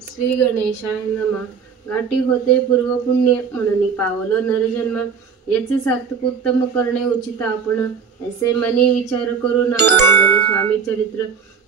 श्री गणेशाय नमः। गाठी होते पूर्व पुण्य म्हणून पावलो नरजन्म, याचे सार्थक उत्तम करणे उचित आपण। ऐसे मनी विचार करून आनंदले स्वामी चरित्र,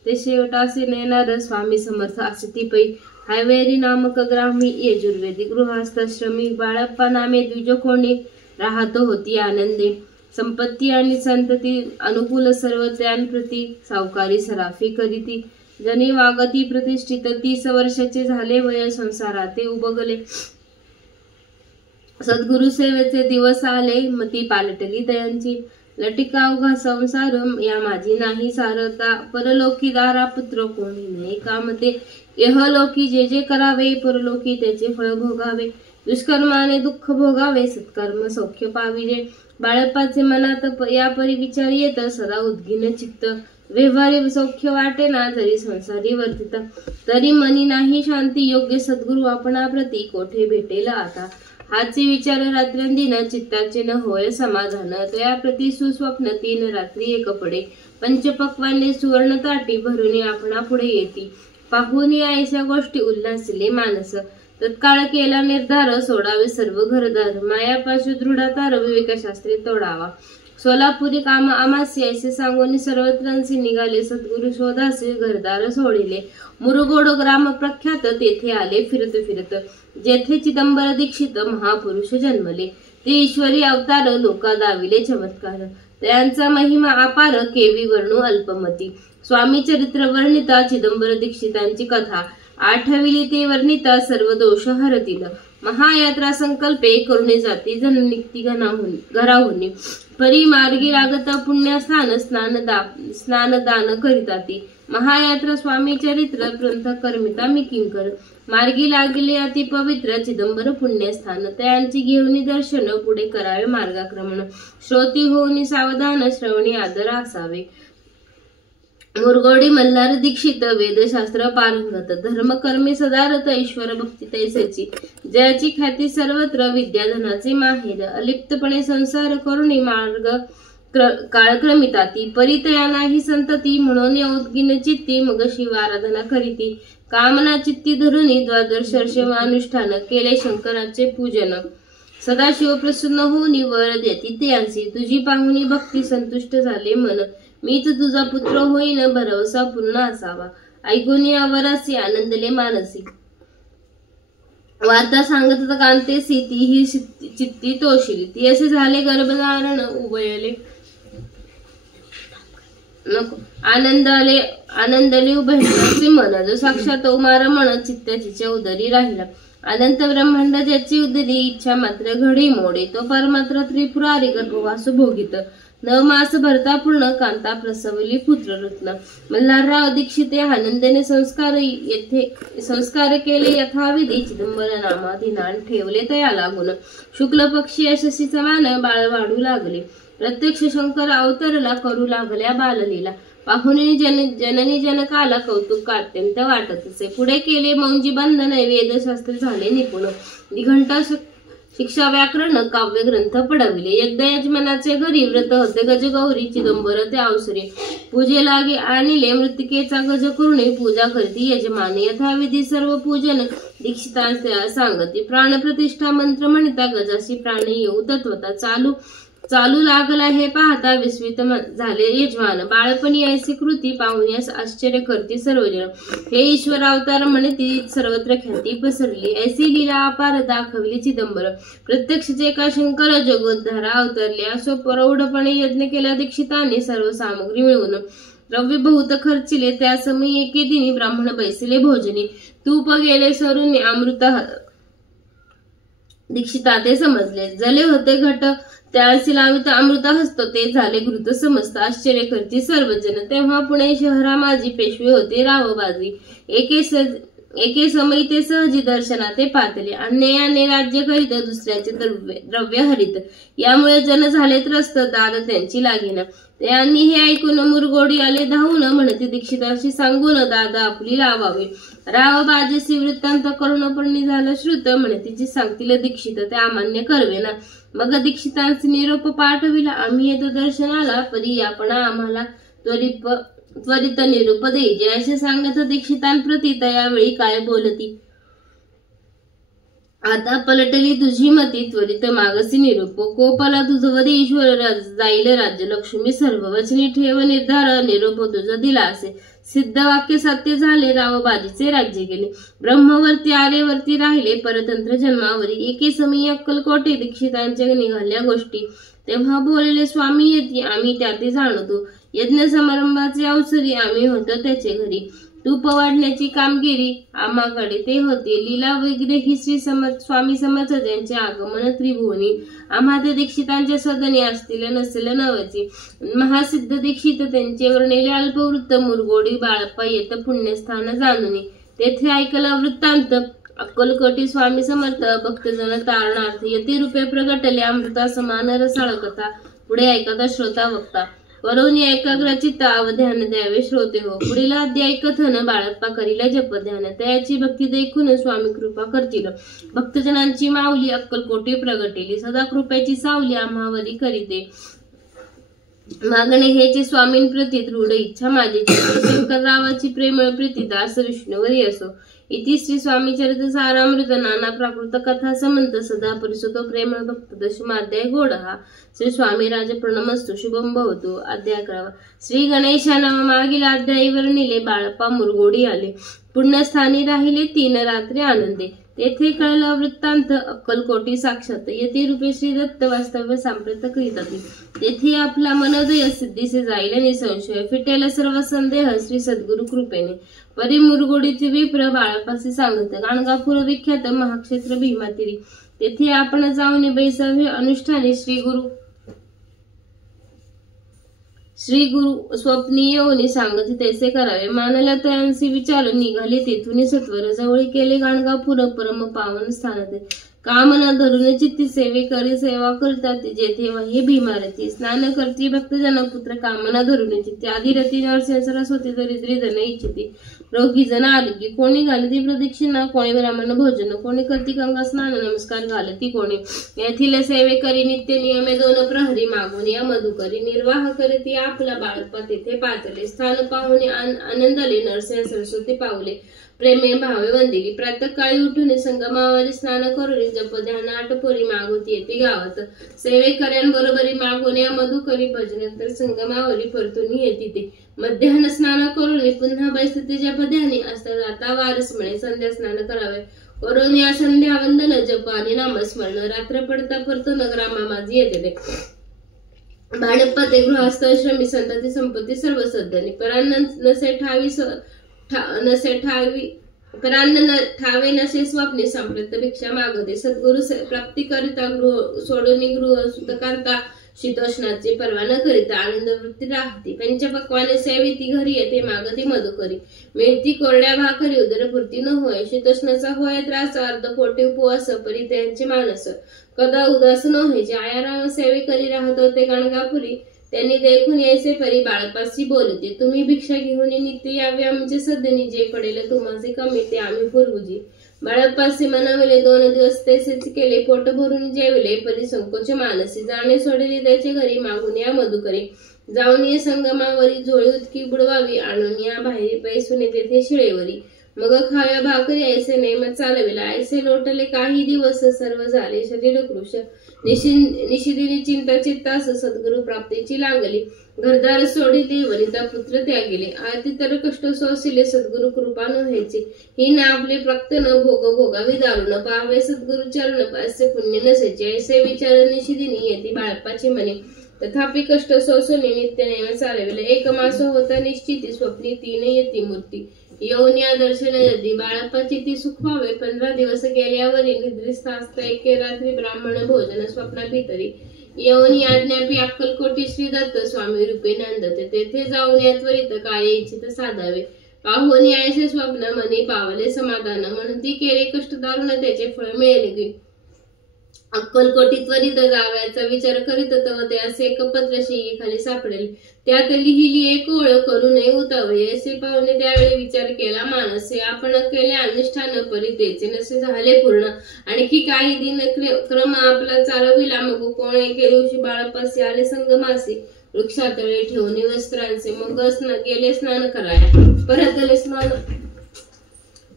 ते शेवटासे नेणार स्वामी समर्थ असती पै। हायवेरी नामक ग्रामी यजुर्वेदी गृहस्थाश्रमी, बाळप्पा नामे द्विज कोणी राहत होती आनंदे। संपत्ती आणि संतती अनुकूल सर्व प्रती, सावकारी सराफी करीती। जनी वागती प्रतिष्ठित, 30 वर्षाचे झाले वय संसाराते उबगले। सद्गुरु सेवेचे दिवस आले, मती पालटली दयांची। लटिका अवघा संसार, या माझी नाही सारता। परलोकी दारा पुत्र कोणी नाही कामते, यहलोकी जे जे करावे, परलोकी त्याचे फळ भोगावे। दुष्कर्माने दुःख भोगावे, सत्कर्म सौख्य पाविले। बाळप्पाचे मनात या परी विचार येत, सदा उद्गिन चित्त। व्यवहारी सौख्य वाटेना, जरी संसारी वर्तित। तरी मनी नाही शांती, योग्य सद्गुरु आपणाप्रती कोठे भेटेल आता। हाचे विचार रात्रंदिन, चित्ताचे न होय समाधान। तया प्रती सुस्वप्न, 3 रात्री एक पडे। पंचपक्वाने सुवर्ण ताटी, भरून आपणा पुढे येती। पाहून ऐशा गोष्टी उल्हासले मानस। तत्काळ केला निर्धार, सोडावे सर्व घरदार। मायापाशू दृढतार, विवेकशास्त्री तोडावा। सोलापुरी काम आमासे, ऐसे सांगून सर्वत्रांशी निघाले। सद्गुरु शोधासे घरदार सोडिले। मुरुगोड ग्राम प्रख्यात, तेथे आले फिरत फिरत। जेथे चिदंबर दीक्षित महापुरुष जन्मले। ते ईश्वरी अवतार, लोका दाविले चमत्कार। त्यांचा महिमा अपार, केवी वर्णू अल्पमती। स्वामी चरित्र वर्णिता, चिदंबर दीक्षितांची कथा। आठविली ते वर्णिता, सर्व दोष हरतील। महायात्रा संकल्पे, करुणे जाती जन निघती घराहुनी। परी मार्गी लागता पुण्यस्थान, स्नानदान करिताती। महायात्रा स्वामी चरित्र, ग्रंथ कर्मिता मी किंकर। मार्गी लागले अति पवित्र, चिदंबर पुण्यस्थान। त्यांची घेऊनी दर्शन, पुढे करावे मार्गाक्रमण। श्रोती होऊनी सावधान, श्रवणी आदर असावे। मुरगोडी मल्हार दीक्षित, वेदशास्त्र पारंगत। धर्मकर्मी सदारत, ईश्वर भक्ती तैसेची। जयाची ख्याती सर्वत्र, विद्याधनाचे माहेर। अलिप्तपणे संसार करुणी, मार्ग काळक्रमिताती। परितया नाही संतती, म्हणून उद्गिन चित्ती। मग शिव आराधना करीती। कामना चित्ती धरुनी, द्वादश अनुष्ठान। केले शंकराचे पूजन। सदाशिव प्रसन्न होऊनी, वर देती त्यांसी। तुझी पाहुनी भक्ती, संतुष्ट झाले मन। मीच तुझा पुत्र होईन, भरवसा पूर्ण असावा। ऐकून वरासी, आनंदले मानसी। वार्ता सांगत कांतेसी, ती ही चित्ती तोशिली। ती असे झाले गर्भधारण, उभयले नको आनंदले उभयले मन। जो साक्षात उमार मन, चित्ताची उदरी राहिला। अनंत ब्रह्मांड ज्याची उदरी, इच्छा मात्र घडी मोडे। तो परमात्र त्रिपुरारी, गर्भवास भोगित। 9 मास भरता पूर्ण, कांता प्रसवली पुत्र रत्न। मल्हारराव दीक्षिते आनंदाने संस्कार केले यथाविधी। चिदंबर नामाधिनान ठेवले तया लागून। शुक्ल पक्षी यशस्वी समान, बाळ वाढू लागले। प्रत्यक्ष शंकर अवतरला, करू लागल्या बाललीला। पाहुणे जननी जनकाला, कौतुक अत्यंत वाटतसे। पुढे केले मौंजी बंधन, वेदशास्त्र झाले निपुण। दिघंट शिक्षा व्याकरण, काव्य ग्रंथ पडविले। एकदा यजमानाचे घरी व्रत होते गजगौरी, चिदंबर ते अवसरे। पूजे लागे आणले, मृत्तिकेचा गज करुणे। पूजा करती यजमाने, यथाविधी सर्व पूजन। दीक्षितांच्या सांगती, प्राणप्रतिष्ठा मंत्र म्हणता। गजाशी प्राण येऊ तत्वता चालू लागला, हे पाहता विस्मित झाले यजमान। बाळपणी ऐसी कृती, पाहुण्यास आश्चर्य करती सर्वजण। हे ईश्वर अवतार म्हणती, सर्वत्र ख्याती पसरली। ऐसी लीला अपार दाखवली चिदंबर। प्रत्यक्ष एका शंकर जगोद्धारा अवतरले। असो प्रौढपणे यज्ञ केला दीक्षितांनी, सर्व सामग्री मिळवून। द्रव्य बहुत खर्चिले, त्या समयी एके दिनी ब्राह्मण बैसले भोजनी। तूप गेले सरून, अमृत दीक्षिता ते समजले। जले होते घट, त्यासी लावित अमृत हस्त, ते झाले घृत समस्त। आश्चर्य करती सर्वजण। तेव्हा पुणे शहरा माझी, पेशवे होते रावबाजी। एके समयी ते सहजी दर्शना ते पातले। अन्यायाने राज्य करीत, दुसऱ्याचे द्रव्य हरित। यामुळे जन झाले त्रस्त, दाद त्यांची लागेना। त्यांनी हे ऐकून मुरगोडी आले धावून, म्हणते दीक्षिताशी सांगून, दादा आपली लावावे। रावबाजीसी वृत्तांत करुणपणी झाला श्रुत, म्हणतीची सांगतील दीक्षित, ते अमान्य करवेना। मग दीक्षितांचे निरोप पाठविला, आम्ही येतो दर्शनाला। परी आपण आम्हाला त्वरित निरूप देजे असे सांगत दीक्षितांप्रती त्यावेळी काय बोलती. आता पलटली तुझी मती त्वरित मागसी निरूप. कोपला तुझवरी ईश्वर जाईल राज्य लक्ष्मी सर्व वचनी ठेव निर्धार निरूप तुझ दिला असे. सिद्ध वाक्य सत्य झाले रावबाजीचे राज्य गेले. ब्रह्मवर्ती आले वरती राहिले परतंत्र जन्मावरी. एके समी अक्कलकोटे दीक्षितांच्या निघाल्या गोष्टी. तेव्हा बोलले स्वामी येती आम्ही त्याते जाणतो. यज्ञ समारंभाचे अवसरी आम्ही होतो त्याचे घरी. तूप वाढण्याची कामगिरी आम्हाकडे ते होते. लीला वगैरे ही स्वामी समर्थ ज्यांचे आगमन त्रिभुवनी. आम्हा ते दीक्षितांच्या सदनी असतील नसेल नवची. महासिद्ध दीक्षित त्यांचे वर्णिले अल्पवृत्त मुरगोडी बाळप्पा येत पुण्यस्थान जाणुनी. तेथे ऐकलं वृत्तांत अक्कलकोटी स्वामी समर्थ भक्तजन तारणार्थ. यतिरूपे प्रगटले अमृता समान रसाळ कथा. पुढे ऐकता श्रोता वक्ता. वरून एकाग्रचित्त अवध्यान द्यावे श्रोते हो. पुढील अध्याय कथन बाळप्पा करीला जप ध्यान. त्याची भक्ती देखून स्वामी कृपा करतील. भक्तजनांची माऊली अक्कलकोटी प्रगटेली. सदा कृपेची सावली आम्हावरी करीते. मागणे हेचे स्वामींप्रती दृढ इच्छा माझी. शंकररावाची प्रेमळ प्रीती दास विष्णुवरी असो. इति श्री स्वामी चरित्र सारामृत नाना प्राकृत कथा समंत सदा परिसतो प्रेमळ भक्त दशमाध्याय गोडहा. श्री स्वामी राज प्रणमस्तु शुभम भवतु. अध्याय 11. श्री गणेशानाम मागील अध्यायी वर्णिले बाळप्पा मुरगोडी आले. पुण्यस्थानी राहिले 3 रात्री आनंदे. तेथे कळला वृत्तांत अक्कलकोटी साक्षात. यतिरूपे श्री दत्त वास्तव्य सांप्रत करीतात. तेथे आपला मनोदय सिद्धीसे जाईल निसंशय. फिटेल सर्व संदेह श्री सद्गुरु कृपेने. परी मुरगोडीचे विप्र बाळप्पासे सांगत. गाणगापूर विख्यात महाक्षेत्र भीमातिरी. तेथे आपण जाऊन बैसावे अनुष्ठानी. श्री गुरु स्वप्नी येऊन सांगत तैसे करावे. मानला तयांसी विचारून निघाले तेथून सत्वर. जवळ केले गाणगापूर परम पावन स्थान. काम न धरून चित्ती सेवे करी सेवा करतात जेथे हे भीमारती. स्नान करती भक्तजन पुत्र कामना धरून चित्ती. आदिरती नरसिंह सरस्वती दरिद्री धन इच्छिती. रोगी जन आरोग्य. कोणी घालती प्रदक्षिणा कोणी ब्राह्मण भोजन. कोणी करती गंगा स्नान नमस्कार घालती कोणी. येथील सेवे करी नित्य नियमे 2 प्रहरी. मागून या मधुकरी निर्वाह करती आपला बाळप्पा तेथे पातले. स्थान पाहुणे आनंदले नरसिंह सरस्वती पावले. प्रेमे भावे वंदिली. प्रातःकाळी उठून संगमावरी स्नान करून जप ध्यान आटपोरी मागोती येते गावात. सेवेकऱ्यांबरोबरी मागून या मधुकरी भजन तर संगमावरी परतून येते ते. मध्याह्न स्नान करून पुन्हा बैसते जप ध्यानी. असता जाता वारस म्हणे संध्या स्नान करावे. वरून या संध्या वंदन जप आणि नामस्मरण. रात्र पडता परतून ग्रामा माझी येते ते. बाळप्पा ते गृहस्थ श्रमी संतती संपत्ती सर्व सद्धनी. परान्न ठावे नसे स्वप्ने संप्रत भिक्षा मागते. सद्गुरु प्राप्ती करिता गृह सोडून गृह सुत करता. शीतोष्णाची पर्वा न करिता आनंद वृत्ती राहती. पंचपक्वाने सेविती घरी येते मागती मधुकरी. मिळती कोरड्या भाकरी उदरपूर्ती न होय. शीतोष्णाचा होय त्रास अर्ध पोटे उपवास परी त्यांचे मानस. कदा उदास न व्हायचे. आयाराम सेवे करी राहत होते गाणगापुरी. त्यांनी देखून यायचे परी बाळप्पाशी बोलते. तुम्ही भिक्षा घेऊन नित्य यावे आमचे सदनी. जे पडेल तुम्हाचे कमी ते आम्ही पुरवुजी. बाळप्पाशी मनविले 2 दिवस तसेच केले. पोट भरून जेवले परी संकोच मानसी. जाणे सोडले त्याचे घरी मागून या मधुकरी. जाऊन ये संगमावरी झोळी उतकी बुडवावी. आणून या बाहेर पैसून तेथे शिळेवरी. मग खाव्या भाकरी ऐसे नेम चालविला. ऐसे लोटले काही दिवस सर्व झाले शरीर कृश. निशिदिनी चिंता चित्तास सद्गुरु प्राप्तीची लागली. घरदार सोडिले वनिता पुत्र त्यागिले. आती तर कष्ट सोसिले सद्गुरु कृपा न व्हायची. ही ना आपले प्राप्त न भोगावी दारुण. पाहावे सद्गुरु चरण पास्य पुण्य नसायचे. ऐसे विचार निशिदिनी येते बाळप्पाची मनी. तथापि कष्ट सोसोनी नित्य नेम चालविले. 1 मास होता निश्चिती. स्वप्नी 3 येती मूर्ती. येऊन या दर्शन यदी बाळप्पाची ती सुखवावे. 15 दिवस गेल्यावरी निद्रिस्तास्त एके रात्री ब्राह्मण भोजन स्वप्ना भितरी. येऊन याज्ञापी अक्कलकोटी श्री दत्त स्वामी रूपे नंदते. तेथे जाऊन या त्वरित कार्य इच्छित साधावे. पाहून यायचे स्वप्न मनी पावले समाधान. म्हणून ती केले कष्ट दारुण त्याचे फळ मिळेल की. अक्कलकोटी त्वरित जावयाचा विचार करीत तव ते असे एक पत्र शिंगी खाली सापडेल. त्यात लिहिली एक ओळ करू नये उतावळे. असे पाहुणे त्यावेळी विचार केला मानसे. आपण केले अनुष्ठान परी तेचे नसे झाले पूर्ण. आणखी काही दिन क्रम आपला चालविला. मग कोण एके दिवशी बाळप्पाशी आले संगमासी. वृक्षातळे ठेवून वस्त्रांचे मग गेले स्नान कराया.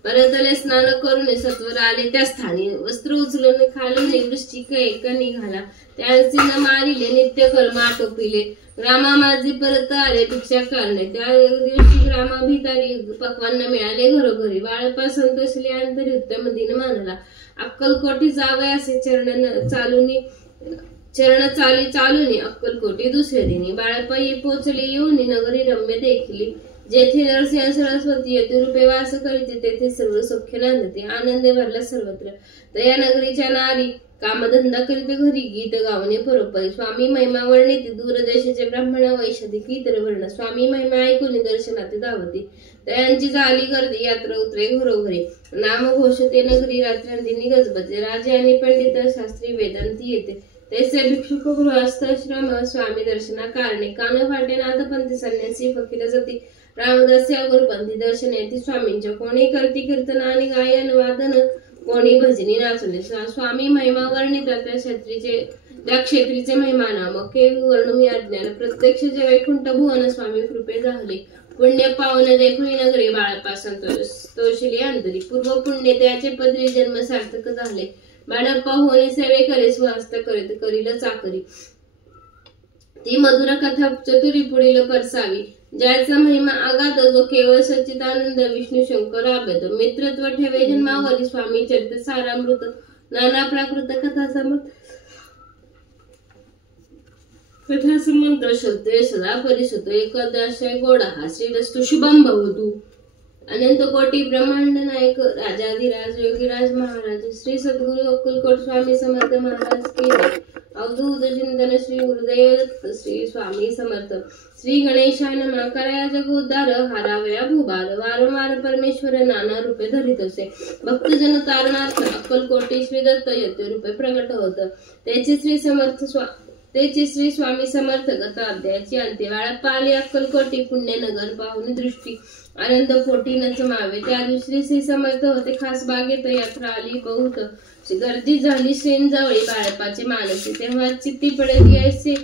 परतले स्नान करून सत्वर आले त्या स्थानी. वस्त्र उचलून खालून वृश्चिक एक निघाला. त्यांचे न मारिले नित्य कर्म आटोपिले. ग्रामा माझे परत आले भिक्षा करणे. त्या दिवशी ग्रामा भितारी पक्वान मिळाले घरोघरी. बाळप्पा संतोषले अंतरी उत्तम दिन मानला. अक्कलकोटी जावे असे चरण चालून अक्कलकोटी दुसऱ्या दिनी. बाळप्पा पोचले येऊन नगरी रम्य देखली. जेथे नरसिंह सरस्वती यतिरूपे वास करीते तेथे सर्व सौख्य नांदते. आनंदे भरला सर्वत्र. दया नगरीच्या नारी कामधंदा करीते घरी गीत गावणे परोपरी. स्वामी महिमा वर्णिते दूरदेशाचे ब्राह्मण वैशाधिक इतर वर्ण. स्वामी महिमा ऐकून दर्शनात धावते. दयांची झाली गर्दी यात्रा उतरे घरोघरी. नाम घोषते नगरी रात्रांदिनी गजबजे. राजे आणि पंडित शास्त्री वेदांती येते. तैसे भिक्षुक गृहस्थाश्रम स्वामी दर्शना कारणे. कान फाटे नाथपंथी संन्यासी फकीर जाती. रामदास या गुरुपंथी दर्शन येते स्वामींच्या. कोणी करती कीर्तन आणि गायन वादन कोणी भजनी नाचले. स्वामी महिमा वर्णिता त्या क्षेत्रीचे महिमा नाम केवळ वर्णमी अज्ञान. प्रत्यक्ष जे वैकुंठ भुवन स्वामी कृपे झाले. पुण्य पावन देखुनी नगरी बाळप्पा संतोषिले अंतरी. पूर्व पुण्य त्याचे पदरी जन्म सार्थक झाले. बाळप्पा होणे सेवे करे स्वहस्त करीत करील चाकरी. ती मधुर कथा चतुरी पुढील परसावी. ज्याचा महिमा आगाध जो केवळ सच्चिदानंद विष्णू शंकर अभेद. मित्रत्व ठेवे जन्मावरी स्वामी चरित सारामृत. नाना प्राकृत कथा संबंध शब्दे सदा परिसतो. एकादशाय गोडा हा श्रीरस्तु शुभम भवतु. अनंत कोटी ब्रह्मांड नायक राजाधिराज योगीराज महाराज श्री सद्गुरु अक्कलकोट स्वामी समर्थ महाराज की अवधूत चिंतन श्री गुरुदेव दत्त श्री स्वामी समर्थ. श्री गणेशाय नमः. कराया जगोद्धार हारावया भूभार. वारंवार परमेश्वर नाना रूपे धरित असे. भक्तजन तारणार्थ अक्कलकोटी श्री दत्त यते रूपे प्रगट होत. त्याची श्री स्वामी समर्थ गता अध्यायाची अंत्य. बाळप्पा आले अक्कलकोटी पुण्यनगर पाहुणी दृष्टी आनंद पोटी न समावे. त्या दिवशी श्री समर्थ होते खास बागेत. यात्रा आली बहुत गर्दी झाली श्रींजवळी बाळप्पाचे मानसी. तेव्हा चित्ती पडली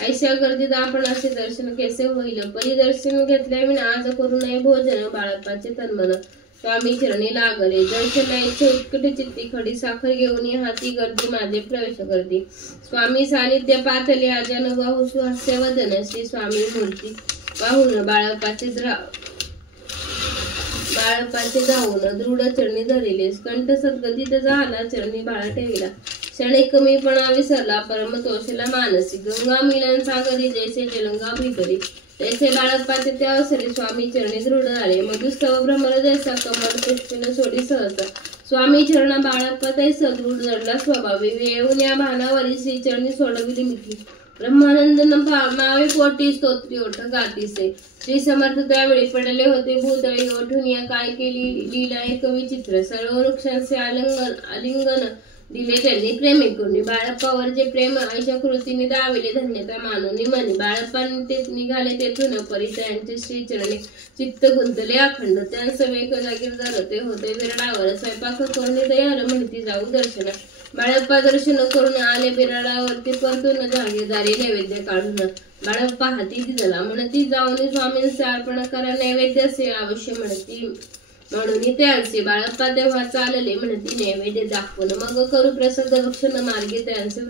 ऐशा गर्दीत आपण असे दर्शन कैसे होईल. परिदर्शन घेतल्याविना आज करू नये भोजन. बाळप्पाचे तन्मन स्वामी चरणी लागले. दर्शनाची उत्कट चित्ती खडी. साखर घेऊन हाती गर्दी माझे प्रवेश करते. स्वामी सानिध्य पातले अजानुबाहू सुहास्य वदन. श्री स्वामी मूर्ती पाहून बाळप्पाचे धावून दृढ चरणी धरिले. कंठ सद्गतीत झाला चरणी बाळा ठेविला. क्षणिक कमीपणा विसरला परमतोषला मानसी. गंगा मिलन सागरी जैसे जलंगा भीतरी. तैसे बाळप्पाचे त्या अवसरी स्वामी चरणी दृढ झाले. मधुस्तव भ्रमर जैसा कमल पुष्पिन सोडी सहसा. स्वामी चरणा बाळप्पा तैसा दृढ जडला स्वभावी. येऊन या भानावरी श्री चरणी सोडविली मिठी. ब्रह्मानंद नावे पोटी स्तोत्री ओठ गातीसे. श्री समर्थ त्यावेळी पडले होते भूतळी. ओठून या काय केली लीला एक विचित्र. सर्व वृक्षांचे आलिंगन दिले त्यांनी प्रेमे करून. बाळप्पावर जे प्रेम आयशा कृतीने दाविले धन्यता मानून मनी. बाळप्पाने ते निघाले तेथून परी त्यांचे श्री चरणी चित्त गुंतले अखंड. त्यांचं वेक जागीर धरते होते बिरडावर. स्वयंपाक करून तयार म्हणती जाऊ दर्शना. बाळप्पा दर्शन करून आले बिराडावरती परतून जागीरदारी नैवेद्य काढून. बाळप्पा हाती दिला म्हणती जाऊन स्वामींचे अर्पण करा नैवेद्य असे अवश्य म्हणून त्यांचे. बाळप्पा तेव्हा चालले म्हणती नैवेद्य दाखवून. मग करू प्रसाद भक्षण मार्गी त्यांचे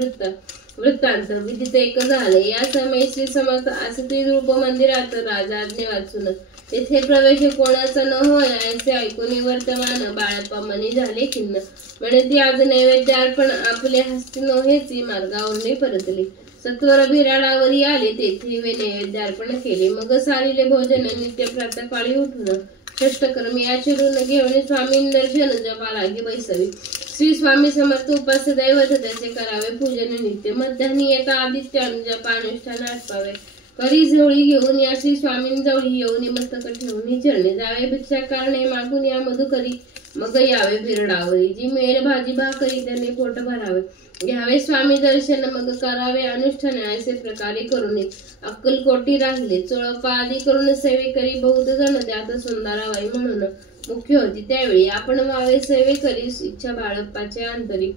वृत्तांत विदित एक झाले. या समयी श्री समर्थ असती रूप मंदिरात राजा आज्ञे वाचून. तेथे प्रवेश कोणाचा न होय असे ऐकून वर्तमान. बाळप्पा मनी झाले खिन्न. म्हणती आज नैवेद्य अर्पण आपले हस्ती नव्हेची. मार्गावरून परतले सत्वर बिराडावरी आले. तेथे नैवेद्य अर्पण केले. मग सारिले भोजन नित्य प्रातःकाळी उठून षष्टकर्मी आचरून घेऊन स्वामी दर्शन जपा लागे बैसवी. श्री स्वामी समर्थ उपास्य दैवत त्याचे करावे पूजन नित्य. मध्यान्ही येता आदित्य जपा अनुष्ठान आटपावे. करी झोळी घेऊन या श्री स्वामींजवळी येऊन मस्तक ठेवून चरणी जावे. भिक्षा कारणे मागून या मधुकरी. मग यावे बिरडावरी. जी मेर भाजी भाकरी त्यांनी पोट भरावे. घ्यावे स्वामी दर्शन मग करावे अनुष्ठान. असे प्रकारे करून अक्कलकोटी राहिले. चोळपा आदी करून सेवेकरी बहुत जण त्यात सुंदराबाई म्हणून मुख्य होती. त्यावेळी आपण व्हावे सेवेकरी इच्छा बाळप्पाचे अंतरी.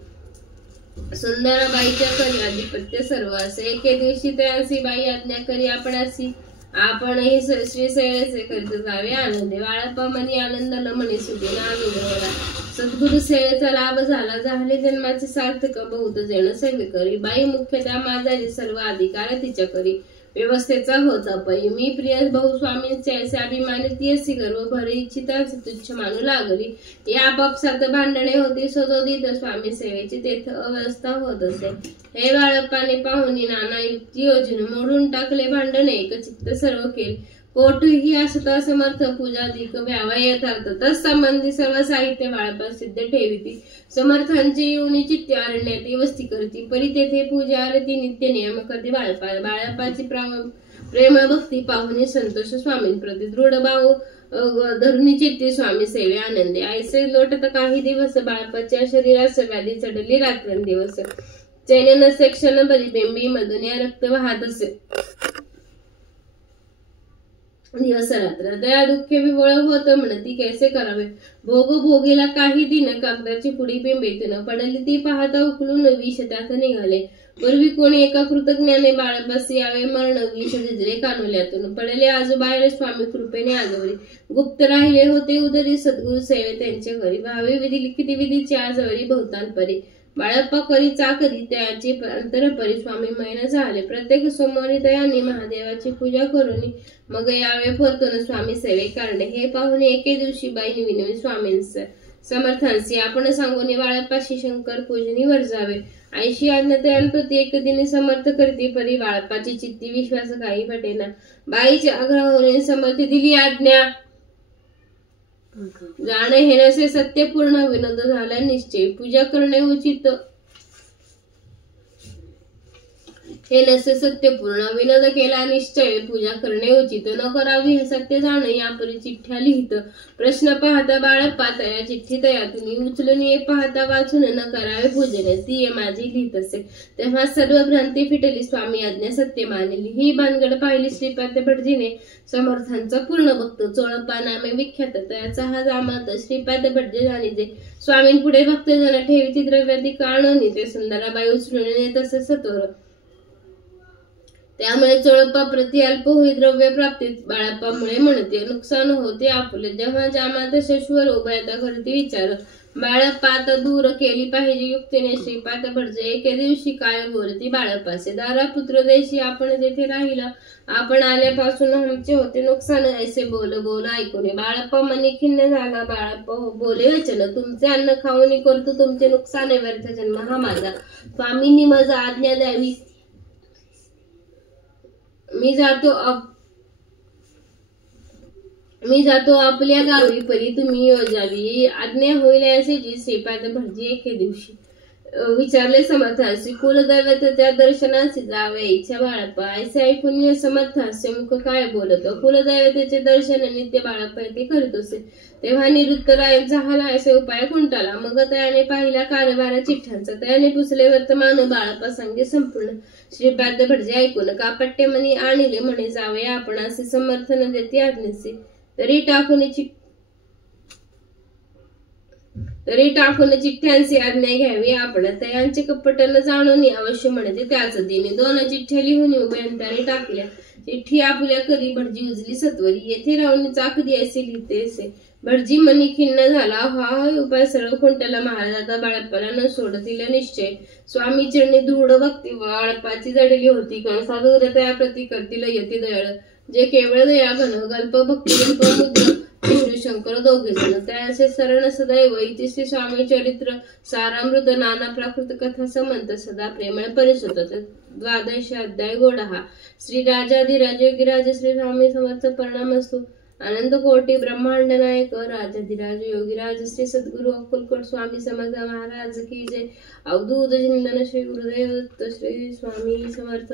सुंदराबाईच्या करी अधिपत्य सर्व असे. एके दिवशी त्यांची बाई आज्ञा करी आपणासी आपणही श्री सेवेचे करीत जावे आनंदे. बाळप्पा मनी आनंद न म्हणे सुधी नाविला. सद्गुरु सेवेचा लाभ झाला झाले जन्माचे सार्थक बहुत जण सेवे करी. बाई मुख्यतः माझारी सर्व अधिकार तिच्या करी व्यवस्थेचा होता पै. मी प्रिय भाऊ स्वामींचे ऐसे अभिमानी ती असी गर्व भरी इच्छिता तुच्छ मानू लागली. या आपापसात भांडणे होती सदोदित स्वामी सेवेची तेथ अव्यवस्था होत असे. हे बाळप्पाने पाहुणी नाना युक्ती योजून मोडून टाकले भांडणे एकचित्त सर्व केले. कोठही असता समर्थ पूजाधिक व्यावा यथार्थ तत्संबंधी सर्व साहित्य बाळप्पा सिद्ध ठेविती. समर्थांची येऊन चित्ते अरण्यात वस्ती करती परी तेथे पूजा आरती नित्य नियम करते. बाळप्पाची प्रेम भक्ती पाहुणी संतोष स्वामींप्रती दृढ भाव धरुणी चित्ती स्वामी सेवे आनंदे. ऐसे लोटत काही दिवस बाळप्पाच्या शरीरास व्याधी चढली रात्रंदिवस. चैन नसे क्षण बरी बेंबी मधून या रक्त वाहत असे दिवस रात्र. दया दुःखे विवळ होत म्हणती कैसे करावे. भोग भोगीला काही दिन कागदाची पुडी बिंबेतून पडली ती पाहता उकलून विष त्यात निघाले. पूर्वी कोणी एका कृतज्ञाने बाळप्पास यावे मरण विष झिजले कानुल्यातून पडले आजूबाहेर स्वामी कृपेने आजवरी. गुप्त राहिले होते उदरी सद्गुरु सेवे त्यांच्या घरी. भावे विधी लिखिती विधीची आजवरी बहुतान परी. बाळप्पा करी चाकरी त्याची अंतरपरी स्वामी मैन झाले. प्रत्येक सोमवारी दयाने महादेवाची पूजा करून मग यावे परतून स्वामी सेवे करणे. हे पाहून एके दिवशी बाईने विनवी स्वामींस समर्थांसी आपण सांगून बाळप्पाशी शंकर पूजनी वर जावे. ऐशी आज्ञा प्रति एक दिनी समर्थ करते परी. बाळप्पाची चित्ती विश्वास काही पटेना. बाईच्या आग्रहावरून समर्थ दिली आज्ञा. जाणे हे नसे सत्यपूर्ण विनोद झाला निश्चय. पूजा करणे उचित हे नसे सत्यपूर्ण विनोद केला निश्चय. पूजा करणे उचित न करावी हे सत्य जाणे यापरी चिठ्ठ्या लिहित. प्रश्न पाहता बाळप्पा तया चिठ्ठी तयातून उचलून ये पाहता वाचून न करावे पूजन ती माझी लिहित असे. तेव्हा सर्व भ्रांती फिटली स्वामी आज्ञा सत्य मानली. ही भानगड पाहिली श्रीपाद भटजीने समर्थांचा पूर्ण भक्त चोळप्पा नामे विख्यात. त्याचा हा जामात श्रीपाद भटजी जाणीजे. स्वामींपुढे भक्तजन ठेवीची द्रव्याधिक आणून ते सुंदराबाई उचलून नेत असे सत्वर. त्यामुळे चोळप्पा प्रति अल्प होई द्रव्य प्राप्तीत. बाळप्पामुळे म्हणते नुकसान होते आपले. जेव्हा जामात शश्वर उभयता करते विचार. बाळप्पा आता दूर केली पाहिजे युक्तीने श्रीपाद भटजे. एके दिवशी काय बोलती बाळप्पासे. दारा पुत्र देशी आपण जेथे राहिला आपण आल्यापासून आमचे होते नुकसान ऐसे बोल बोल ऐकून. बाळप्पा मनी खिन्न झाला. बाळप्पा बोले वचन तुमचे अन्न खाऊन करतो तुमचे नुकसान व्यर्थ जन्म हा माझा. स्वामींनी माझा आज्ञा द्यावी. मी जातो आपल्या गावी परी तुम्ही योजावी. आज्ञा होईल असे जी श्रीपाद भटजी एके दिवशी विचारले समर्थांशी. कुलदैवताच्या दर्शनाची जावे इच्छा बाळप्पा. ऐसे ऐकून समर्थांचे मुख काय बोलत. कुलदैवताचे दर्शन नित्य बाळप्पा येथे करीत असे. तेव्हा निवृत्तरायांचा हाला असे उपाय खुंटाला. मग त्याने पाहिला कारभार चिठ्ठ्यांचा. त्याने पुसले वर्तमान बाळप्पा सांगे संपूर्ण. श्रीपाद भटजी ऐकून कापट्टे मनी आणले म्हणे जावे आपण असे समर्थन देते आज्ञेचे. तरी टाकून चिठ्ठ्यांची आज्ञा घ्यावी आपण. तयांचे कपटन जाणून अवश्य म्हणते त्याच दिनी. 2 चिठ्ठ्या लिहून उभयंताने टाकल्या. चिठ्ठी आपल्या करी भटजी उजली सत्वरी. येथे राहून चाकरी असे लिहिते असे. भटजी मनी खिन्न झाला. हा उपाय सर्व खुंटाला महाराजा बाळप्पाला न सोडतील निश्चय. स्वामी चरणी दृढ भक्ती बाळप्पाची जडली होती. कणसादूर त्या प्रति करतील यती दयाळ. जे केवळ दया घन गल्प भक्ती गल्प मुद्र विष्णू शंकर दोघे जण. त्याचे शरण सदैव इति श्री स्वामी चरित्र सारामृत नाना प्राकृत कथा समंत सदा प्रेमळ परिसुत. 12 अध्याय गोडहा. श्री राजाधिराज योगीराज श्री स्वामी समर्थ परिणामस्तु. आनंद कोटी ब्रह्मांड नायक राजाधिराज योगीराज श्री सद्गुरु अक्कलकोट स्वामी समर्थ महाराज की जय. अवधूत चिंतन श्री गुरुदेव दत्त श्री स्वामी समर्थ.